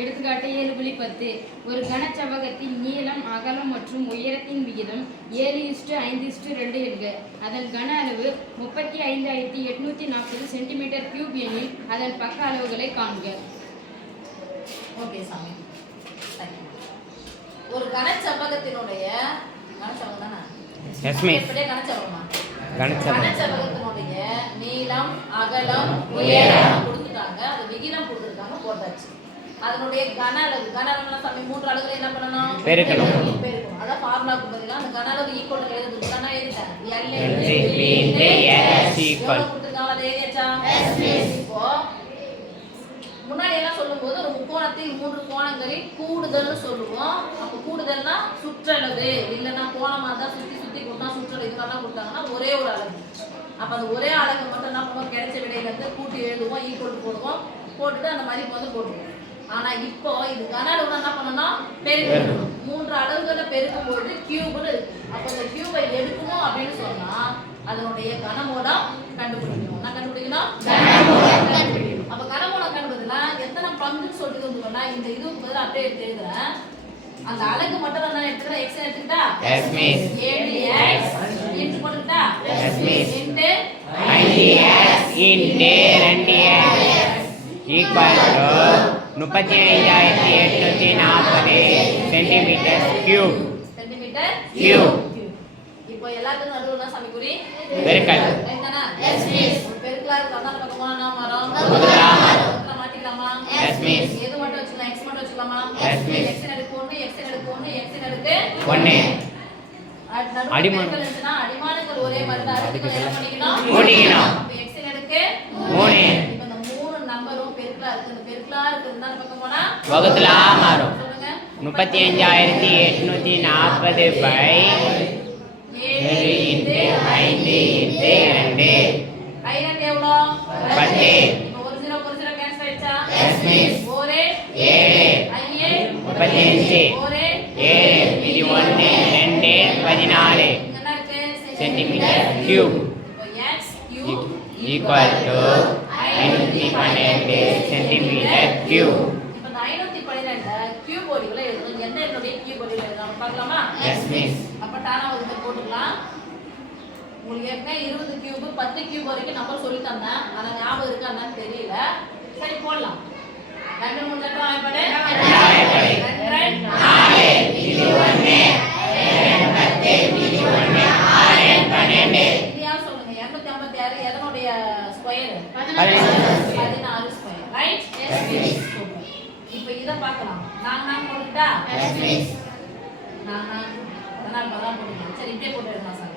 எடுத்துக்காட்டு 7.10 ஒரு கனச்செவ்வகத்தின் நீளம், அகலம் மற்றும் உயரத்தின் விகிதம் 7:5:2 என்க. அதன் கன அளவு 35,840 சென்டிமீட்டர் கியூப் எனில் அதன் பக்க அளவுகளை காண்க. ஓகே சாமி. ஒரு கனச்செவ்வகத்தினுடைய கனச்செவ்வகத்தினுடைய நீளம், அகலம், உயரம் கொடுத்துட்டாங்க. அது விகிதம் கொடுத்துருக்காங்க, போட்டாச்சு. அதனுடைய கன அளவுனா சாமி 3 அளவுகளை என்ன பண்ணணும்? பெருக்கணும். அதான் ஃபார்முலாக்கு பதிலா அந்த கன அளவு ஈக்குவல் எழுதுறதுக்கு நான் எழுதிட்டேன். L × B × S ஈக்குவல் கொடுத்துருக்காங்க. அதை எழுதியாச்சா? இப்போ முன்னாடி எல்லாம் சொல்லும்போது ஒரு முக்கோணத்தில் 3 கோணங்களில் கூடுதல்னு சொல்லுவோம். அப்போ கூடுதல்னா சுற்றளவு, இல்லைன்னா கோணமா தான் சுத்தி சுத்தி கொடுத்தா சுற்றளவு, இது மாதிரிலாம் கொடுத்தாங்கன்னா ஒரே ஒரு அளவு. அப்போ அந்த ஒரே அளவு மட்டும் என்ன பண்ணுவோம்? கிடைச்ச விடையில இருந்து கூட்டி எழுதுவோம், ஈக்குவல் போடுவோம், போட்டுட்டு அந்த மதிப்பு வந்து போடுவோம். ஆனா இப்போ இது கன அளவு என்ன பண்ணணும்? பெருக்கணும். 3 அளவுகளை பெருக்கும் போது கியூப்னு இருக்கு. அப்போ இந்த கியூபை எடுக்கணும் அப்படின்னு சொன்னா அதனுடைய கனமூலம் கண்டுபிடிக்கணும். என்ன கண்டுபிடிக்கணும்? கனமூலம் கண்டுபிடிக்கணும். அப்ப கனமூலம் கண்டுபிடிச்சா எத்தனை பங்குன்னு சொல்லிட்டு வந்துட்டோம்னா இந்த இதுக்கு பதிலா அப்படியே எழுதுறேன். அந்த அலகு மட்டும் நான் எடுத்துக்கிறேன். x எடுத்துக்கிட்டா s மீன்ஸ் 7x இன்டு போட்டுட்டா s means into 5x into 2x equal to 35,840 centimetre cube. இப்போ எல்லாத்துக்கும் நடுவுல சாமி குறி பெருக்கல் என்னன்னா s மீன்ஸ் பெருக்கலா இருக்கு. அதான் பக்கமா நாம வரோம் பக்கமா மாத்திக்கலாமா? s மீன்ஸ் எது மட்டும் வச்சுக்கலாம்? x மட்டும் வச்சுக்கலாமா? s மீன்ஸ் x நடுக்கு 1 x நடுக்கு 1 x நடுக்கு 1 அடிமானங்கள் இருந்துனா அடிமானங்கள் ஒரே மாதிரி தான். அதுக்கு என்ன பண்ணிக்கணும்? கூட்டிக்கணும். அப்ப x நடுக்கு 3. இப்போ இந்த 3 நம்பரும் பெருக்கலா இருக்கு. இந்த பெருக்கலா இருக்குதுன்னா பக்கம் போனா வகுத்தலா மாறும். சொல்லுங்க. 35,840 பை 7 × 5 × 2 5 எவ்வளோ? 10. இப்போ ஒரு 0 கேன்சல் ஆயிடுச்சா? s மீன்ஸ் 4 7 5 35 4 7 இது 1 2 14 என்ன இருக்கு? Centimetre cube. இப்போ x cube equal to 512 centimetre cube. இப்போ இந்த 512 கியூப் வடிவுல எழுதணும். என்ன என்னுடைய கியூப் வடிவுல எழுதணும் பார்க்கலாமா? s மீன்ஸ் அப்ப டானா வந்து போட்டுக்கலாம். உங்களுக்கு ஏற்கனவே 20 கியூப் 10 கியூப் வரைக்கும் நம்பர் சொல்லி தந்தேன். ஆனா ஞாபகம் இருக்கான்னு தெரியல. சரி போடலாம். 2 3 லட்சம் ஆயப்படு 2 4 இது 1 10 இது 1 6 12 இது யார் சொல்லுங்க? 256 எதனுடைய square? 16 square. Right? Yes miss. இப்போ இத பார்க்கலாம். நான் போட்டுட்டா எஸ் மிஸ். நான் அதனால போடுங்க. சரி இப்படியே போட்டுறலாம் சார்.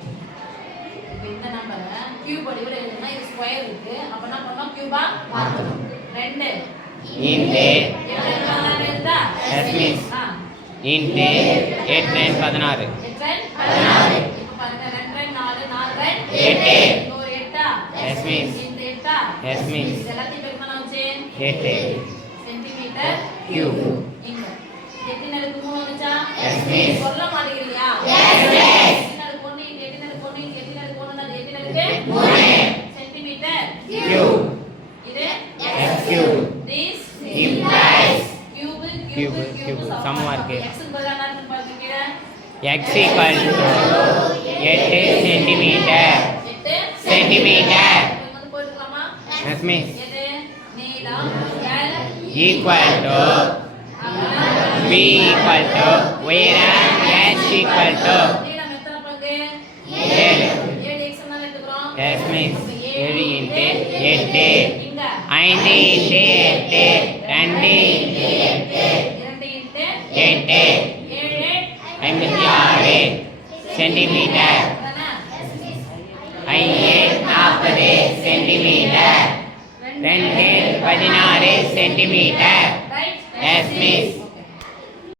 இப்போ இந்த நம்பரை கியூப் வடிவில் எழுதுனா இது ஸ்கொயர் இருக்கு. அப்ப என்ன பண்ணலாம்? கியூபா மாத்தணும். 2 இன்டு 8 எழுதா எஸ் மிஸ். இன்டு 8 16 16 இப்போ பாருங்க 2 4 4 8 இன்னொரு 8 எஸ் மிஸ். இந்த 8 எஸ் மிஸ். இதெல்லாம் பெருக்கமா வந்துச்சு 8 சென்டிமீட்டர் கியூப். இங்க 8 நடுக்கு 3 வந்துச்சா எஸ் மிஸ். சொல்ல மாட்டீங்களா? Yes miss. 8 நடுக்கு 1 8 நடுக்கு 1 8 நடுக்கு 1 அது 8 நடுக்கு 3 சென்டிமீட்டர் கியூப். இது S cube. This implies cube சமமா இருக்கு. x க்கு பதிலா என்ன பாருங்க. x equal to 8 centimetre 8 centimetre. வந்து போட்டுக்கலாமா? yes miss. எது நீளம் l equal to b equal to உயரம் s equal to நீளம் எத்தனை பங்கு? 7 7 x ன்னு எடுத்துறோம். yes miss. 7 × 8 இங்க 5 × 8 2 × 8 56 centimetre. 40 centimetre 2 16 centimetre. Yes miss.